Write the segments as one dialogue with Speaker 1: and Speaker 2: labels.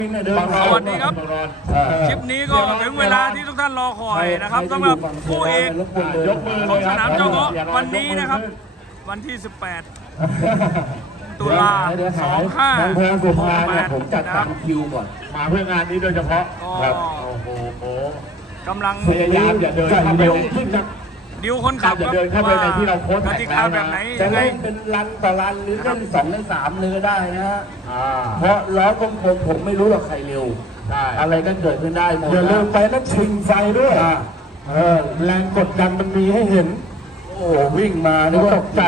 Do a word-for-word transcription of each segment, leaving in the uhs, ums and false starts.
Speaker 1: สวัสดีครับคลิปนี้ก็ถึงเวลาที่ทุกท่านรอคอยนะครับสำหรับคู่เอกของสนามจอเงาะวันนี้นะครับ วันที่ สิบแปด ตุลาสองห้าหกแปด
Speaker 2: ผมจัดตามคิวก่อนมาเพื่องานนี้โดยเฉพาะครับโอ้โห
Speaker 1: กำลัง
Speaker 2: พยายามอย่าเดินเข้าไปที่จะ
Speaker 1: ดิวคนขับ
Speaker 2: อย่าเดินเข้าไปในที่เราโค้ช
Speaker 1: กติกาแบบไหน
Speaker 2: จะ
Speaker 1: ยังไง
Speaker 2: เล่นเป็นรันต่อรันหรือเล่นสองในสามเลยก็ได้นะฮะเพราะล้อกลมๆผมไม่รู้หรอกใครเร็วอะไรก็เกิดขึ้นได้หมดอย่าลืมไปแล้วชิงไฟด้วยเออแรงกดดันมันมีให้เห็นโอ้วิ่งมานี่ตกใจ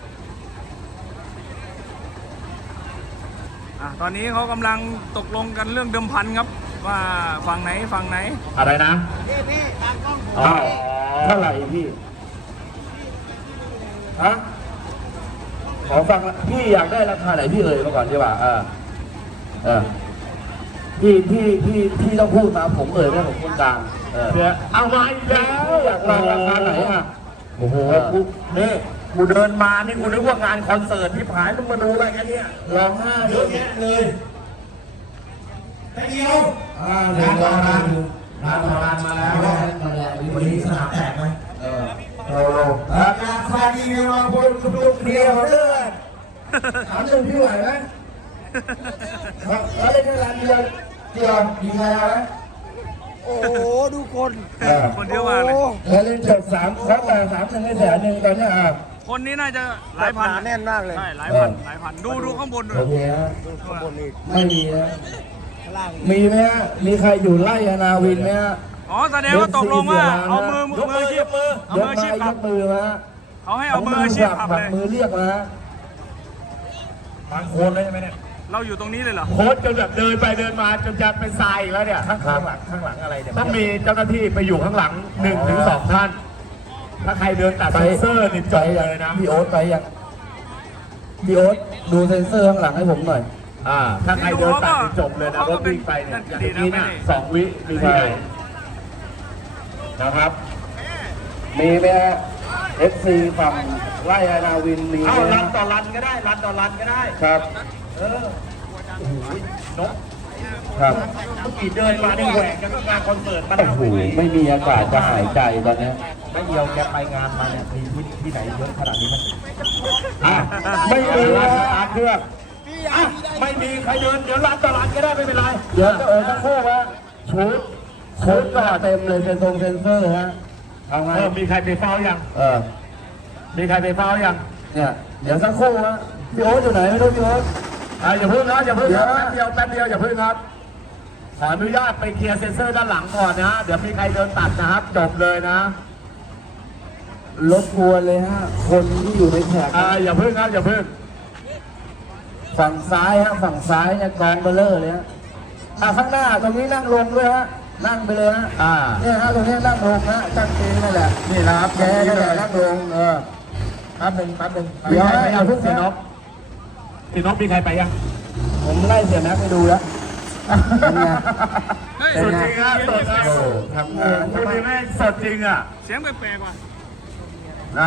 Speaker 1: ตอนนี้เขากำลังตกลงกันเรื่องเดิมพันครับว่าฝั่งไหนฝั่งไหน
Speaker 2: อะไรนะพี่พี่ตามกล้องอ๋อเท่าไหร่พี่ฮะขอฟังพี่อยากได้ราคาไหนพี่เอ่ยมาก่อนดีกว่าเออเออพี่พี่พี่พี่ต้องพูดมาผมเอ่ยไม่ผมคนกลางเออเอามาอีกแล้วอยากได้ราคาไหนอ่ะโอ้โหกูนี่กูเดินมานี่กูนึกว่างานคอนเสิร์ตที่ผายมึงมาดูอะไรกันเนี่ยร้องไห้เยอะแยะเลยแค่เดียวอ่าร้านร้านร้านร้านร้านมาแล้วมาแล้ววันนี้สนามแตกไหมเออเราเราการฟาดีมาบนกลุ่มเดียวเลือดถามหนึ่งพี่ไหวไหมแล้วเล่นแค่ร้านเดียวเดียวมีใครเอาไหม
Speaker 3: โอ้โหดูคน
Speaker 1: คนเดียวมาเลย
Speaker 2: แล้วเล่นจบสามเขาแต่สามหนึ่งให้แสนหนึ่งตอนนี้อ่ะ
Speaker 1: คนนี้น่าจะหลายพัน
Speaker 3: แน่นมากเลย
Speaker 1: ใช่หลายพันหลายพันดูดูข้างบนด้วย
Speaker 2: โอเคฮะ
Speaker 3: ข้างบนอีก
Speaker 2: ไม่มีนะมีไหมฮะมีใครอยู่ไล่อนาวินไหมฮะ
Speaker 1: อ๋อแสดงว่าตกลงว่าเอามือมืออาชีพเอามืออาชีพขับ
Speaker 2: มือมา
Speaker 1: เขาให้เอามืออาชีพขับเลย
Speaker 2: มือเรียกมาบางคนเลยใช่ไหมเนี่ย
Speaker 1: เราอยู่ตรงนี้เลยเหรอ
Speaker 2: โค้ชจนแบบเดินไปเดินมาจนจะเป็นทรายแล้วเนี่ยข้างหลังข้างหลังอะไรเนี่ยต้องมีเจ้าหน้าที่ไปอยู่ข้างหลังหนึ่งถึงสองท่านถ้าใครเดินตัดเซนเซอร์นี่จบเลยนะพี่โอ๊ตไปยังพี่โอ๊ตดูเซนเซอร์ข้างหลังให้ผมหน่อยอ่าถ้าใครเดินตัดจบเลยนะรถวิ่งไปเนี่ยอย่างนี้นะสองวิมีที่ไหนนะครับมีไหมฮะเอฟซีฝั่งไล่อานาวินมีเอารันต่อรันก็ได้รันต่อรันก็ได้ครับเออโอ้โหนกครับเมื่อกี้เดินมาในแหวกกันก็งานคอนเสิร์ตมันโอ้โหไม่มีอากาศจะหายใจตอนนี้ไม่เดียวแกไปงานมาเนี่ยมีที่ที่ไหนเยอะขนาดนี้มั้ยอ่ะไม่มีรันตามเครื่องอ่ะไม่มีใครเดินเดี๋ยวรันต่อรันก็ได้ไม่เป็นไรเดี๋ยวจะเออทั้งคู่วะชุดชุดก็เต็มเลยเซนทรงเซนเซอร์ฮะเอาไงมีใครไปเฝ้ายังเออมีใครไปเฝ้ายังเนี่ยเดี๋ยวสักครู่ฮะพี่โอ๊ตอยู่ไหนไม่รู้พี่โอ๊ตอ่าอย่าพึ่งนะอย่าพึ่งนะแป๊บเดียวแป๊บเดียวอย่าพึ่งครับขออนุญาตไปเคลียร์เซ็นเซอร์ด้านหลังก่อนนะเดี๋ยวมีใครเดินตัดนะครับจบเลยนะรบกวนเลยฮะคนที่อยู่ในแถบอ่าอย่าพึ่งครับอย่าพึ่งฝั่งซ้ายฮะฝั่งซ้ายเนี่ยกองเบลเลอร์เลยฮะอ่าข้างหน้าตรงนี้นั่งลงด้วยฮะนั่งไปเลยฮะอ่าเนี่ยฮะตรงนี้นั่งลงนะจังเกนั่นแหละนี่นะครับแกก็เลยนั่งลงเออแป๊บหนึ่งแป๊บหนึ่งเดี๋ยวให้เอาทุกสีนกสีนกมีใครไปยังผมไล่เสียนักไปดูแล้วสดจริงอ่ะสดอ่ะทำงานคุณนี่ไม่สดจริงอ่ะ
Speaker 1: เสียงแปลกๆว่ะ
Speaker 2: นะ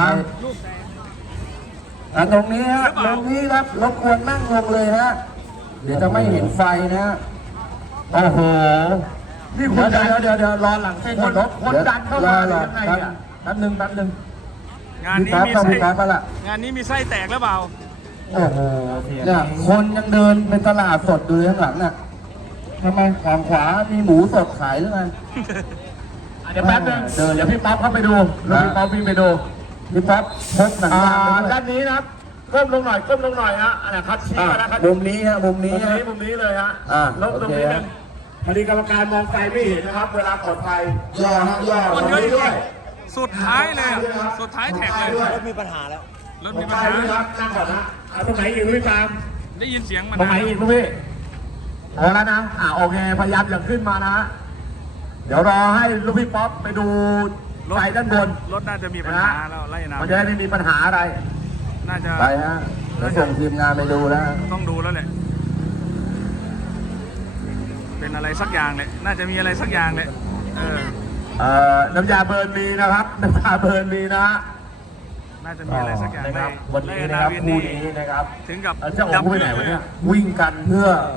Speaker 2: อ่ะตรงนี้ฮะตรงนี้ครับรบกวนนั่งลงเลยฮะเดี๋ยวจะไม่เห็นไฟนะโอ้โหนี่คุณเดี๋ยวเดี๋ยวเดี๋ยวรอหลังเส้นรถคนดันเข้ามาเลยยังไงเนี่ยแป๊บหนึ่งแป๊บหนึ่ง
Speaker 1: งานนี้มีไส้งานนี้มีไส้แตกหรือเปล่า
Speaker 2: โอ้โหเนี่ยคนยังเดินเป็นตลาดสดอยู่ข้างหลังน่ะทำไมฝั่งขวามีหมูสดขายหรือไงเดี๋ยวแป๊บนึงเดินเดี๋ยวพี่ป๊อปเข้าไปดูพี่ป๊อปวิ่งไปดูพี่ป๊อปพกหนังยางด้านนี้นะครับก้มลงหน่อยก้มลงหน่อยฮะอันนี้คัดชี้มานะครับมุมนี้ฮะมุมนี้มุมนี้มุมนี้เลยฮะลบตรงนี้นึงพอดีกรรมการมองไฟไม่เห็นนะครับเวลากดไฟย่อฮะย่อคนเยอะด้วย
Speaker 1: สุดท้ายเลยสุดท้ายแท็กเลย
Speaker 3: รถมีปัญหาแล้ว
Speaker 1: รถมีปัญหา
Speaker 2: ครับนั่งก่อนนะตรงไหนอีกพี่ตาม
Speaker 1: ได้ยินเสียงมัน
Speaker 2: ตรงไหนอีกพี่พอแล้วนะอ่าโอเคพยายามอย่าขึ้นมานะเดี๋ยวรอให้ลูกพี่ป๊อปไปดูไฟด้านบน
Speaker 1: รถน่าจะมีปัญหาแล้วไล่น้ำ
Speaker 2: มันจะได้ไม่มีปัญหาอะไร
Speaker 1: น่าจะ
Speaker 2: ไปฮะแล้วส่งทีมงานไปดูแล้ว
Speaker 1: ต้องดูแล้วแหละเป็นอะไรสักอย่างเลยน่าจะมีอะไรสักอย่างเลยเออ
Speaker 2: เอ่อน้ำยาเบิร์นมีนะครับน้ำยาเบิร์นมีนะ
Speaker 1: น่าจะมีอะไรสักอย่าง
Speaker 2: นะครับวันนี้นะครับคู่นี้นะครับ
Speaker 1: ถึงกับ
Speaker 2: เจ้าโอ๋ไปไหนวะเนี่ยวิ่งกันเพื่อ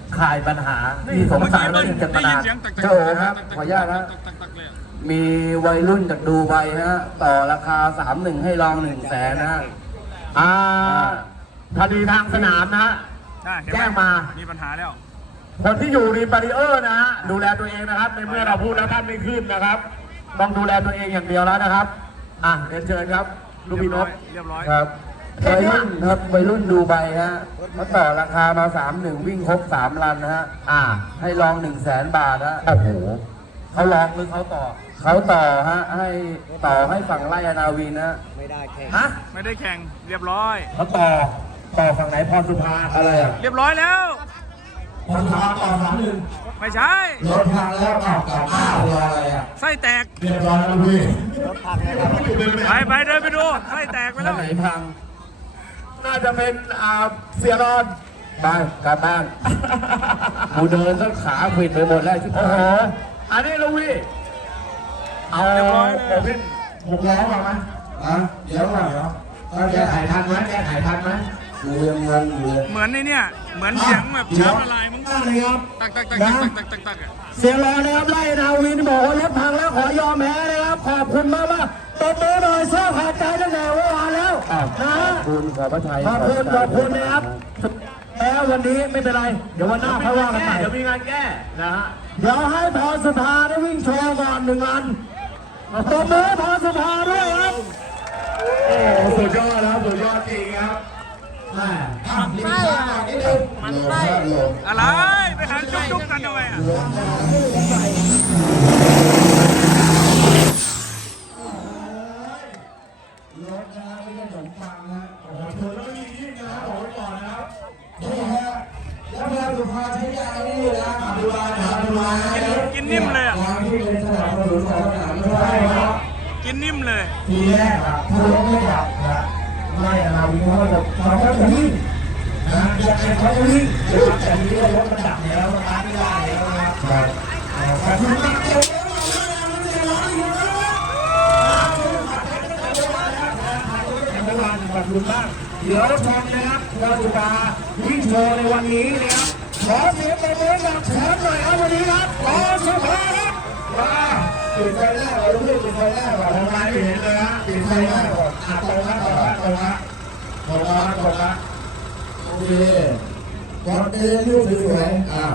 Speaker 2: คลายปัญหาที่สงสัยเรื่องกันมานานเจ้าโอครับขออนุญาตนะมีวัยรุ่นจากดูไบฮะต่อราคาสามหนึ่งให้ลองหนึ่งแสนนะฮะอ่าคดีทางสนามนะฮะ
Speaker 1: ได้เห็นไห
Speaker 2: แจ้งมา
Speaker 1: มีปัญหาแล้ว
Speaker 2: คนที่อยู่ริมบารีเออร์นะฮะดูแลตัวเองนะครับในเมื่อเราพูดแล้วท่านไม่ขึ้นนะครับ ต้องดูแลตัวเองอย่างเดียวแล้วนะครับอ่ะเรียนเชิญครับลูกพี่นก
Speaker 1: เรียบร้อย
Speaker 2: ครับวัยรุ่นครับวัยรุ่นดูไบฮะเขาต่อราคามาสามหนึ่งวิ่งครบสามรันนะฮะอ่า ให้ลองหนึ่งแสนบาทฮะโอ้โหเขาลองหรือเขาต่อเขาต่อฮะให้ต่อให้ฝั่งไล่อนาวินนะ
Speaker 3: ไม่ได้แข่ง
Speaker 2: ฮะ
Speaker 1: ไม่ได้แข่งเรียบร้อย
Speaker 2: เขาต่อต่อฝั่งไหนพรสุภาอะไรอ่ะ
Speaker 1: เรียบร้อยแล้ว
Speaker 2: พรสุภาต่อสามหนึ่ง
Speaker 1: ไม่ใช่
Speaker 2: รถพังแล้วออกกลับบ้านรออะไรอ่ะ
Speaker 1: ไส้แตก
Speaker 2: เรียบร้อยแล้วพี่
Speaker 3: รถพังนะครับ
Speaker 1: ไปไปเดินไปดูไส้แตกไปแล้ว
Speaker 2: ไหนพัง น่าจะเป็นอ่าเสียรอนบ้านกลับบ้านกูเดินก็ขาขวิดไปหมดแล้วที่โอ้โหอันนี้ลูกพี่เอา
Speaker 1: เรียบร้อยเลย
Speaker 2: ผมหกล้อมาไหมอ่ะเดี๋ยวก่อนเดี๋ยวเราแก้ไขทันไหมแก้ไขทันไหมกูยังงงอยู่เลย
Speaker 1: เหมือนในเนี่ยเหมือนเสียงแบบช้าละลายมั้ง
Speaker 2: นะครับ
Speaker 1: ตักตักตักตักตักตักตักตักอะ
Speaker 2: เสียรอนะครับไล่นาวินบอกว่ารถพังแล้วขอยอมแพ้นะครับ ขอบคุณมากมากตบมือหน่อยเสื้อขาดใจตั้งแต่เมื่อวานแล้วนะขอบคุณขอบพระทัยขอบคุณขอบคุณนะครับแล้ววันนี้ไม่เป็นไร เดี๋ยววันหน้าค่อยว่ากันใหม่เดี๋ยวมีงานแก้นะฮะเดี๋ยวให้พรสุภาได้วิ่งโชว์ก่อนหนึ่งอันตบมือให้พรสุภาด้วยครับโอ้สุดยอดแล้วสุดยอดจริงครับมันไส้อะมันไส้
Speaker 1: อะไรไปหันจุ๊บจุ๊บกันทำไมอ่ะ
Speaker 2: รถนะไม่ใช่ขนมปังนะโอ้โหเธอแล้วยิ่งๆนะบอกไว้ก่อนนะครับนี่ฮะแล้วเวลาสุภาใช้ยานี่นะอภิวานะอภิวานะ
Speaker 1: กินนิ่มเลยอ่ะ
Speaker 2: ยาที่เป็นสนับสนุนของสนามไม่ได้ครับ
Speaker 1: กินนิ่มเลย
Speaker 2: ทีแรกอะถ้ารถไม่ดับนะไม่เราวิเคราะห์จะเขาก็จะวิ่งนะอยากให้เขาจะวิ่งนะครับแต่ทีนี้รถมันดับแล้วมันร้านไม่ได้แล้วนะครับขอบคุณมากเลยเมื่อวานขอบคุณมากเดี๋ยวชมนะครับเราจะมาวิ่งโชว์ในวันนี้นะครับขอเสียงปรบมือกับแชมป์หน่อยครับวันนี้ครับขอสุภาครับมาปิดไฟแรกเราลูกปิดไฟแรกก่อนทำไมไม่เห็นเลยฮะปิดไฟแรกก่อนอ่ะตรงนะตรงนะตรงนะตรงนะตรงนะโอเคก่อนเดินรูปสวยๆอ่า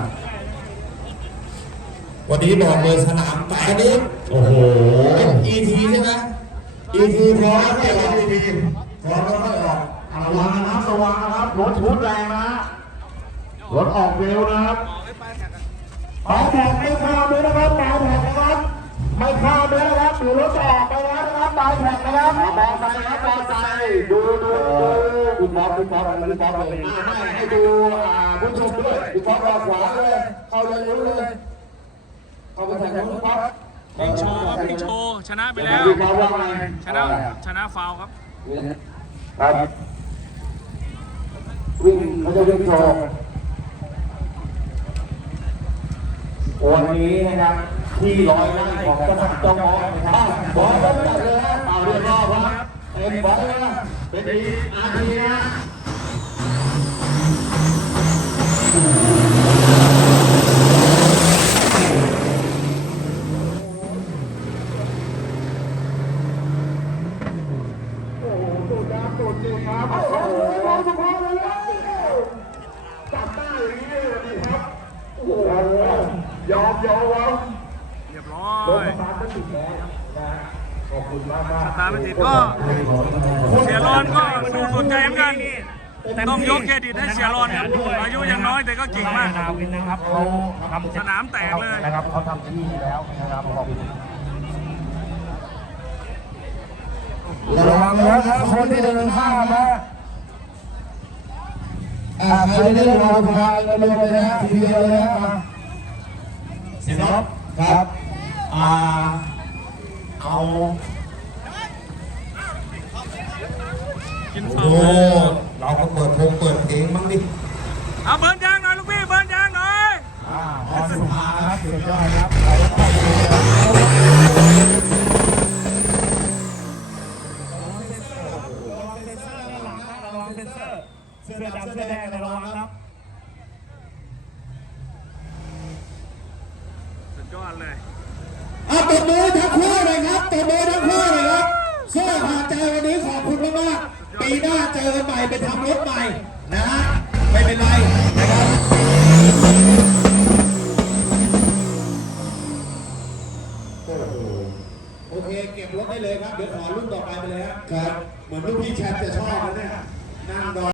Speaker 4: วันนี้บอกเลยสนามแตกนี้โอ้โห อี ที ใช่ไหม
Speaker 2: อีทีพร้อมแล้วครับอีทีพร้อมแล้วค่อยออกระวังนะครับระวังนะครับรถชุดแรงนะรถออกเร็วนะครับปาแท็กไม่ข้ามเลยนะครับปาแท็กนะครับไม่ข้ามเลยนะครับดูรถจะออกไปแล้วนะครับปาแท็กนะครับมอไซค์ครับมอไซค์ดูดูดูคุณบอสคุณบอสมันบอสเลยให้ให้ดูอ่าผู้ชมด้วยคุณบอสรอขวาเลยเข้าเลยเร็วเลยเข้าไปแท็กคุณบอส
Speaker 1: วิ่งโชว์ครับวิ่งโชว์ชนะไปแล้ว ชนะชนะฟาวครับ
Speaker 2: ครับวิ่งเขาจะวิ่งโชว์วันนี้นะครับที่ร้อยไร่ของกษัตริย์จอมอนะครับบอสต้องจัดเลยนะเอาเรียบร้อยครับเป็นบอสนะเป็นอีอาร์ทีนะยอมยอมวะ
Speaker 1: เรียบร้อยสตาร์ไม่ติดก็เสียรอนก็ดูสนใจเหมือนกันต้องยกเครดิตให้เสียรอนครับอายุยังน้อยแต่ก็เก่งมาก
Speaker 2: นาวินนะครับเขาทำ
Speaker 1: สนามแตกเลย
Speaker 2: นะครับเขาทำที่แล้วนะครับขอบคุณระวังนะครับคนที่เดินข้ามนะอ่าใครได้รอพายกันเลยนะทีเดียวเลยนะเสียบครับอ่าเอา
Speaker 1: กิน
Speaker 4: โอ้
Speaker 1: ฟาว
Speaker 4: โหเราก็เปิดเพลงเปิดเพลงบ้างดิ
Speaker 1: เอาเบิร์นยางหน่อยลูกพี่เบิร์นยางหน่อย
Speaker 2: อ่าพรสุภาครับสุดยอดครับเสื้อดำเสื้อแดงระวังครับ
Speaker 1: ยอดเลย
Speaker 4: เอาตบมือทั้งคู่เลยครับตบมือทั้งคู่เลยครับโซ่ขาดใจวันนี้ขอบคุณมากๆปีหน้าเจอกันใหม่ไปทำรถใหม่นะฮะไม่เป็นไรนะครับโอ้โหโอเคเก็บรถได้เลยครับเดี๋ยวขอรุ่นต่อไปไปเลยครับเหมือนลูกพี่แชมป์จะชอบนะเนี่ยนั่งรอ